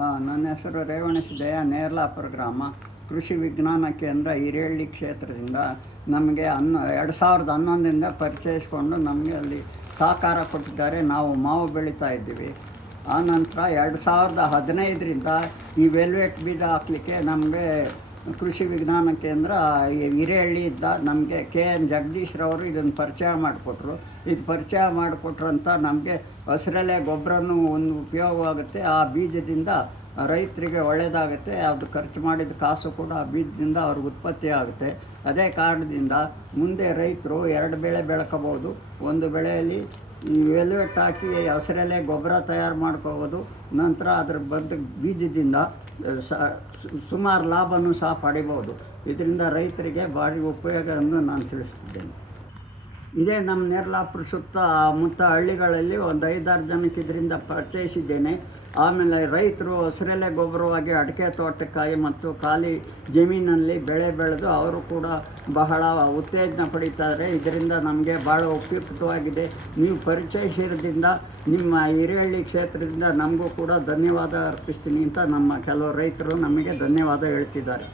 ನನ್ನ ಹೆಸರು ರೇವಣಸಿದ್ದಯ್ಯ, ನೇರ್ಲಾಪುರ ಗ್ರಾಮ. ಕೃಷಿ ವಿಜ್ಞಾನ ಕೇಂದ್ರ ಹಿರೇಹಳ್ಳಿ ಕ್ಷೇತ್ರದಿಂದ ನಮಗೆ 2011ರಿಂದ ಪರಿಚಯಿಸಿಕೊಂಡು ನಮಗೆ ಅಲ್ಲಿ ಸಹಕಾರ ಕೊಟ್ಟಿದ್ದಾರೆ. ನಾವು ಮಾವು ಬೆಳೀತಾ ಇದ್ದೀವಿ. ಆನಂತರ 2015ರಿಂದ ಈ ವೆಲ್ವೆಟ್ ಬೀಜ ಹಾಕಲಿಕ್ಕೆ ನಮಗೆ ಕೃಷಿ ವಿಜ್ಞಾನ ಕೇಂದ್ರ ಹಿರೇಹಳ್ಳಿಯಿಂದ ನಮಗೆ KN ಜಗದೀಶ್ರವರು ಇದನ್ನು ಪರಿಚಯ ಮಾಡಿಕೊಟ್ರು. ಇದು ಪರಿಚಯ ಮಾಡಿಕೊಟ್ರಂತ ನಮಗೆ ಹಸಿರೆಲೆ ಗೊಬ್ಬರನೂ ಒಂದು ಉಪಯೋಗವಾಗುತ್ತೆ. ಆ ಬೀಜದಿಂದ ರೈತರಿಗೆ ಒಳ್ಳೆಯದಾಗುತ್ತೆ. ಅದು ಖರ್ಚು ಮಾಡಿದ ಕಾಸು ಕೂಡ ಆ ಬೀಜದಿಂದ ಅವ್ರಿಗೆ ಉತ್ಪತ್ತಿ ಆಗುತ್ತೆ. ಅದೇ ಕಾರಣದಿಂದ ಮುಂದೆ ರೈತರು 2 ಬೆಳೆ ಬೆಳ್ಕೋಬೋದು. ಒಂದು ಬೆಳೆಯಲ್ಲಿ ಈ ವೆಲ್ವೆಟ್ ಹಾಕಿ ಹಸಿರೆಲೆ ಗೊಬ್ಬರ ತಯಾರು ಮಾಡ್ಕೋಬೋದು. ನಂತರ ಅದರ ಬೀಜದಿಂದ ಸುಮಾರು ಲಾಭನೂ ಸಹ ಪಡಿಬೋದು. ಇದರಿಂದ ರೈತರಿಗೆ ಭಾರಿ ಉಪಯೋಗವನ್ನು ನಾನು ತಿಳಿಸ್ತಿದ್ದೇನೆ. ಇದೇ ನಮ್ಮ ನೇರ್ಲಾಪುರ ಸುತ್ತಮುತ್ತ ಹಳ್ಳಿಗಳಲ್ಲಿ ಒಂದು 5-6 ಜನಕ್ಕೆ ಇದರಿಂದ ಪರಿಚಯಿಸಿದ್ದೇನೆ. ಆಮೇಲೆ ರೈತರು ಹಸಿರೆಲೆ ಗೊಬ್ಬರವಾಗಿ ಅಡಿಕೆ ತೋಟಕ್ಕಾಗಿ ಮತ್ತು ಖಾಲಿ ಜಮೀನಲ್ಲಿ ಬೆಳೆ ಬೆಳೆದು ಅವರು ಕೂಡ ಬಹಳ ಉತ್ತೇಜನ ಪಡೀತಾರೆ. ಇದರಿಂದ ನಮಗೆ ಭಾಳ ಉಪಯುಕ್ತವಾಗಿದೆ. ನೀವು ಪರಿಚಯಿಸಿರೋದ್ರಿಂದ ನಿಮ್ಮ ಹಿರೇಹಳ್ಳಿ ಕ್ಷೇತ್ರದಿಂದ ನಮಗೂ ಕೂಡ ಧನ್ಯವಾದ ಅರ್ಪಿಸ್ತೀನಿ ಅಂತ ನಮ್ಮ ಕೆಲವು ರೈತರು ನಮಗೆ ಧನ್ಯವಾದ ಹೇಳ್ತಿದ್ದಾರೆ.